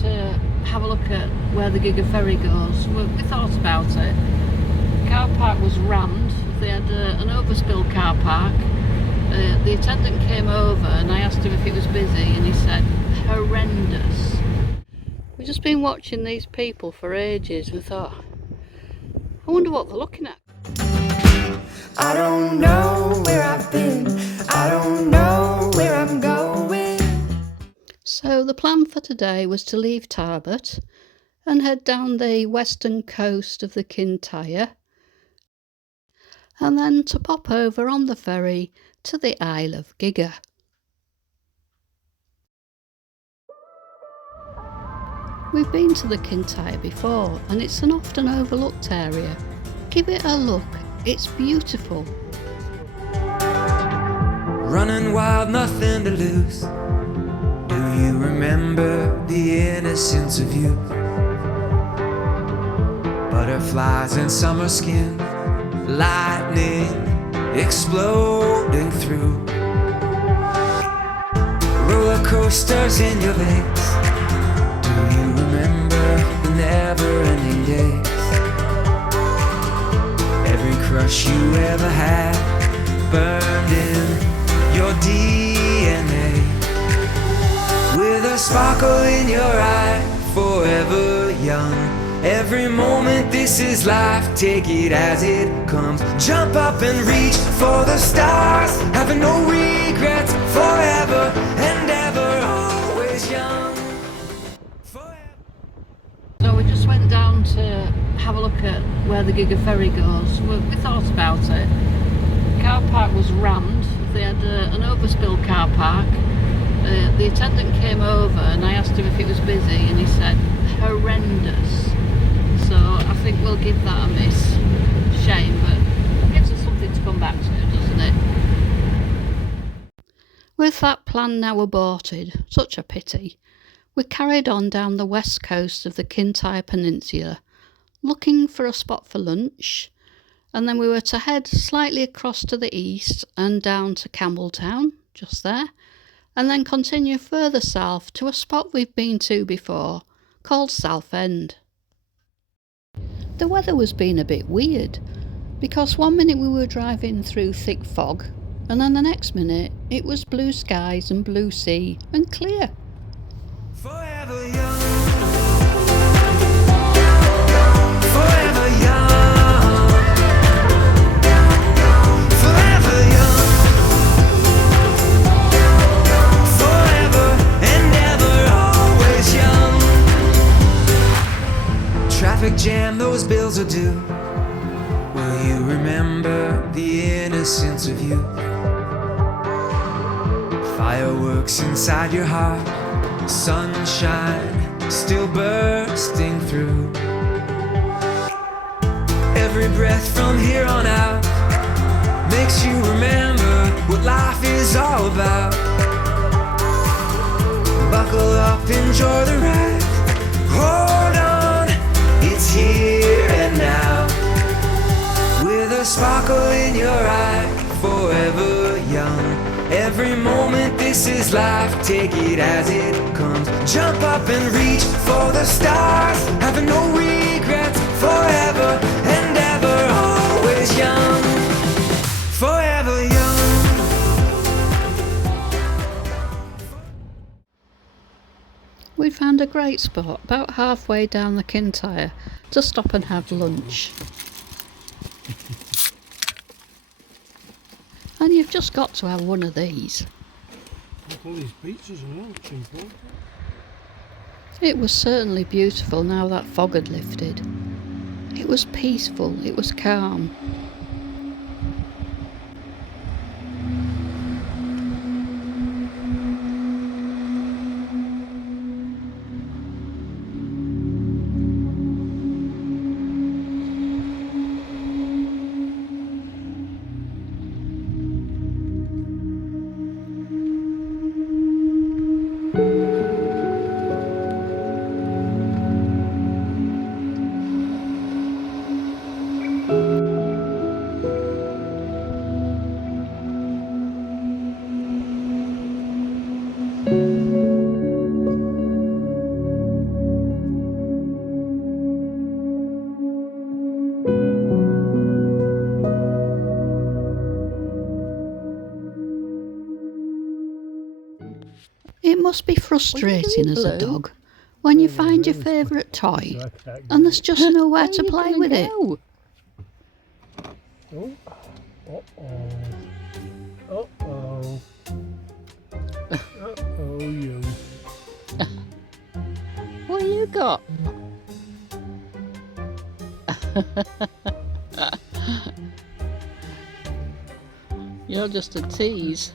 to have a look at where the Giga ferry goes. We thought about it. The car park was rammed. They had an overspill car park. The attendant came over and I asked him if it was busy and he said horrendous. We've just been watching these people for ages. We thought, I wonder what they're looking at. I don't know where I've been, I don't know where I'm going. So the plan for today was to leave Tarbert and head down the western coast of the Kintyre, and then to pop over on the ferry to the Isle of Giga. We've been to the Kintyre before and it's an often overlooked area. Give it a look, it's beautiful. Running wild, nothing to lose. Do you remember the innocence of youth? Butterflies in summer skin, lightning exploding through. Roller coasters in your veins. Do you remember the never-ending days? Every crush you ever had burned in your DNA. With a sparkle in your eye, forever young. Every moment, this is life, take it as it comes. Jump up and reach for the stars, having no regrets, forever and ever, always young. Forever. So we just went down to have a look at where the Giga ferry goes. We thought about it. The car park was rammed. They had an overspill car park. The attendant came over and I asked him if it was busy and he said horrendous. So I think we'll give that a miss. Shame, but it gives us something to come back to, doesn't it? With that plan now aborted, such a pity, we carried on down the west coast of the Kintyre Peninsula, looking for a spot for lunch, and then we were to head slightly across to the east and down to Campbelltown, just there, and then continue further south to a spot we've been to before, called Southend. The weather was being a bit weird, because one minute we were driving through thick fog, and then the next minute it was blue skies and blue sea and clear. Forever young. Forever young. Forever young. Forever and ever, always young. Traffic jam, those bills are due. Will you remember the innocence of youth? Fireworks inside your heart, sunshine still bursting through. Every breath from here on out makes you remember what life is all about. Buckle up, enjoy the ride. Hold on, it's here and now. With a sparkle in your eye, forever young. Every moment, this is life, take it as it comes. Jump up and reach for the stars, having no regrets, forever and ever, always young. Forever young. We found a great spot about halfway down the Kintyre to stop and have lunch. And you've just got to have one of these. All these pizzas and all, simple. It was certainly beautiful now that fog had lifted. It was peaceful, it was calm. must be frustrating as a dog when you find your favourite toy and there's just nowhere to play with it. Oh. Uh-oh. Uh-oh. Uh-oh, you. What have you got? You're just a tease.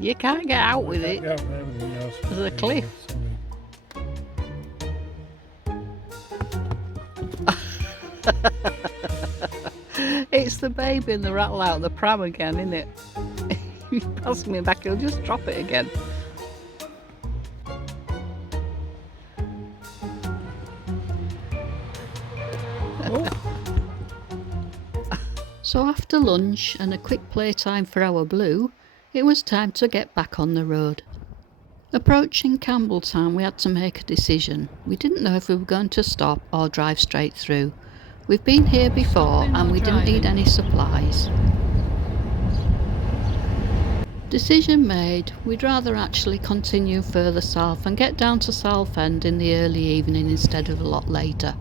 You can't get out with it. There's a cliff. It's the baby and the rattle out of the pram again, isn't it? If you pass me back, he'll just drop it again. So after lunch and a quick playtime for our Blue, it was time to get back on the road. Approaching Campbelltown, we had to make a decision. We didn't know if we were going to stop or drive straight through. We've been here before and we didn't need any supplies. Decision made, we'd rather actually continue further south and get down to Southend in the early evening instead of a lot later.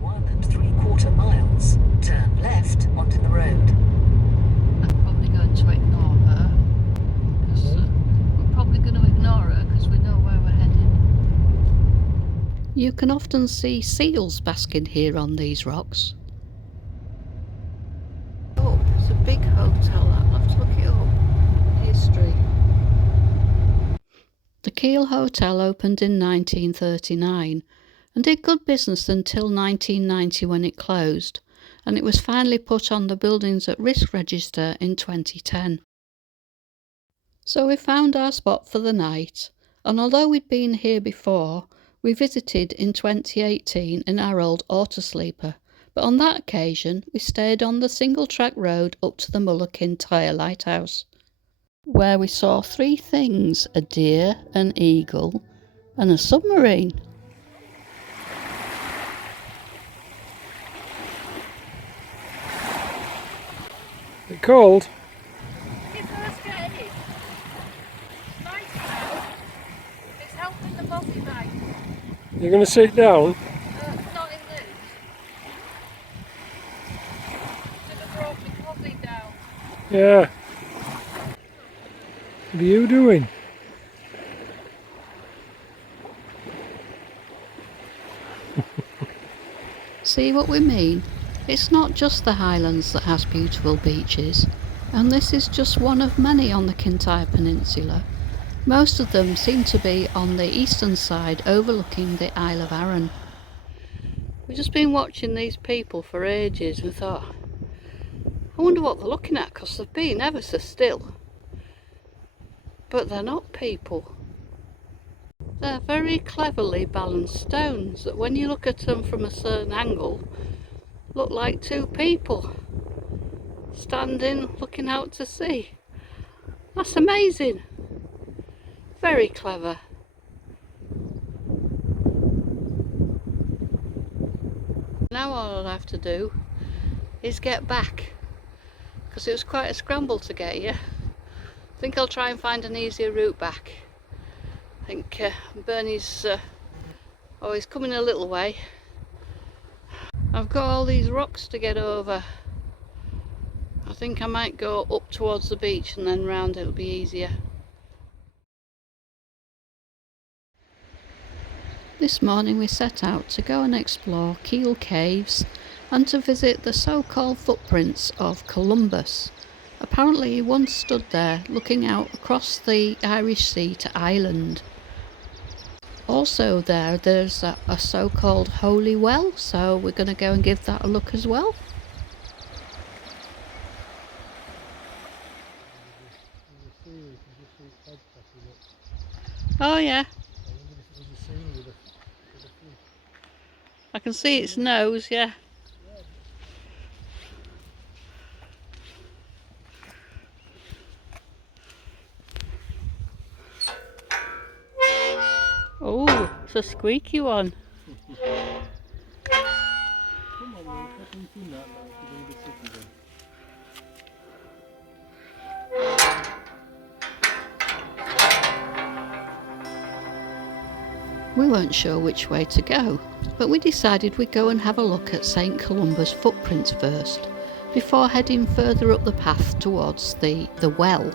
1 3/4 miles, turn left onto the road. I'm probably going to ignore her. We're probably going to ignore her because we know where we're heading. You can often see seals basking here on these rocks. Oh, it's a big hotel. I'll have to look it up. History. The Kiel Hotel opened in 1939 and did good business until 1990 when it closed, and it was finally put on the Buildings at Risk register in 2010. So we found our spot for the night, and although we'd been here before, we visited in 2018 in our old autosleeper, but on that occasion we stayed on the single-track road up to the Muller Kintyre Lighthouse, where we saw 3 things: a deer, an eagle and a submarine. Is it cold? It first get in. It's nice now. It's helping the body back. You're going to sit down? Not in this. Should have brought my coffee down. Yeah. What are you doing? See what we mean? It's not just the Highlands that has beautiful beaches, and this is just one of many on the Kintyre Peninsula. Most of them seem to be on the eastern side overlooking the Isle of Arran. We've just been watching these people for ages and thought, I wonder what they're looking at, because they've been ever so still. But they're not people. They're very cleverly balanced stones that when you look at them from a certain angle, look like 2 people standing looking out to sea. That's amazing. Very clever. Now all I'll have to do is get back, because it was quite a scramble to get here. I think I'll try and find an easier route back. I think Bernie's he's coming a little way. I've got all these rocks to get over. I think I might go up towards the beach and then round, it'll be easier. This morning we set out to go and explore Kiel Caves and to visit the so-called footprints of Columbus. Apparently he once stood there looking out across the Irish Sea to Ireland. Also there's a so-called holy well, so we're going to go and give that a look as well. Oh yeah, I can see its nose, yeah. That's a squeaky one. Come on, man, put something in that now, if you're going to be sitting there. We weren't sure which way to go, but we decided we'd go and have a look at St Columba's footprints first, before heading further up the path towards the well.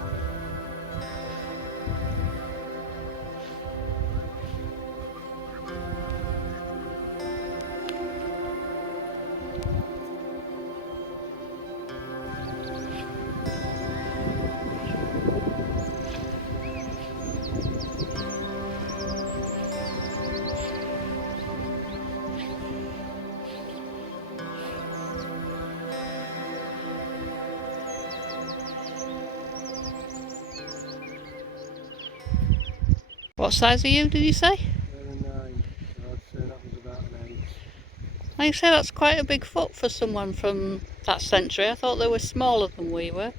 What size are you, did you say? They're a 9, so I'd say that was about an 8. Like you say, that's quite a big foot for someone from that century. I thought they were smaller than we were.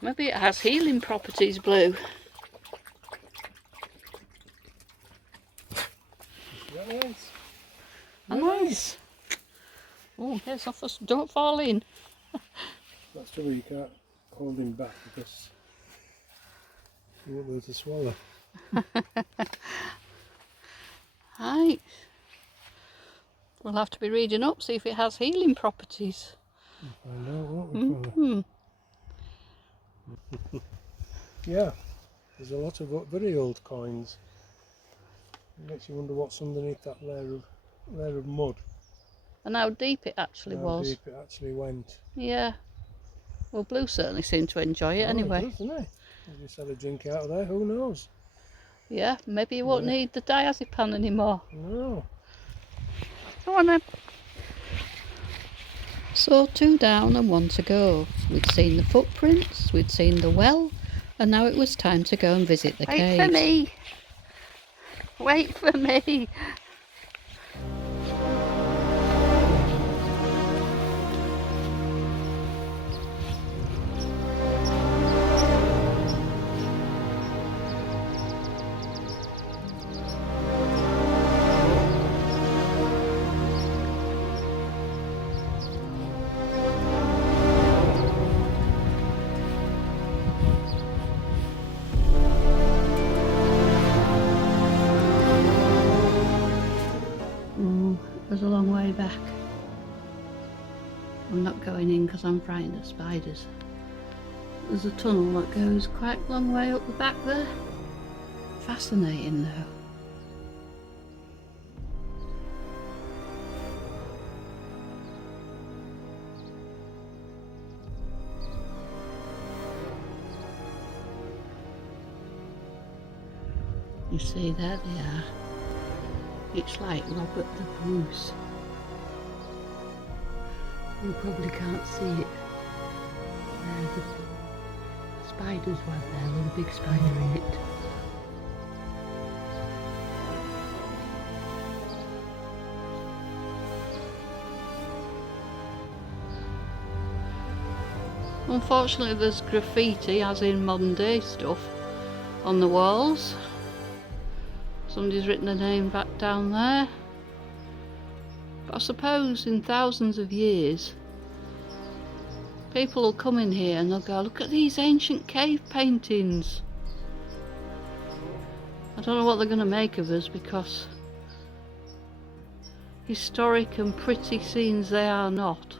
Maybe it has healing properties, Blue. Nice. Nice. Oh, yes, don't fall in. That's the way you can't hold him back because he won't be able to swallow. Right. We'll have to be reading up, see if it has healing properties. We'll find out, won't we, fella? Yeah, there's a lot of very old coins. It makes you wonder what's underneath that layer of mud. And how deep it actually How was. deep it actually went. Yeah. Well, Blue certainly seemed to enjoy it anyway. He does, doesn't he? If you had a drink out of there, who knows? Yeah, maybe you won't need the diazepam anymore. No. Go on then. So 2 down and 1 to go. We'd seen the footprints, we'd seen the well, and now it was time to go and visit the caves. Wait for me. Wait for me. There's a long way back. I'm not going in because I'm frightened of spiders. There's a tunnel that goes quite a long way up the back there. Fascinating though. You see, there they are. It's like Robert the Bruce. You probably can't see it. There, the spider's web there with a big spider in it. Unfortunately, there's graffiti, as in modern day stuff, on the walls. Somebody's written a name back down there. But I suppose in thousands of years, people will come in here and they'll go, look at these ancient cave paintings. I don't know what they're going to make of us, because historic and pretty scenes they are not.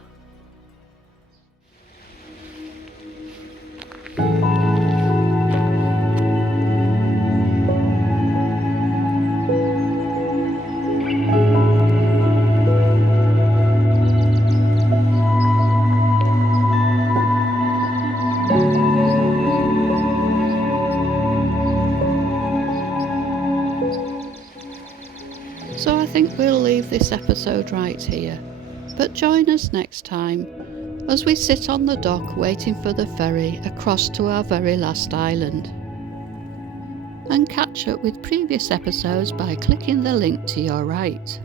So I think we'll leave this episode right here, but join us next time as we sit on the dock waiting for the ferry across to our very last island. And catch up with previous episodes by clicking the link to your right.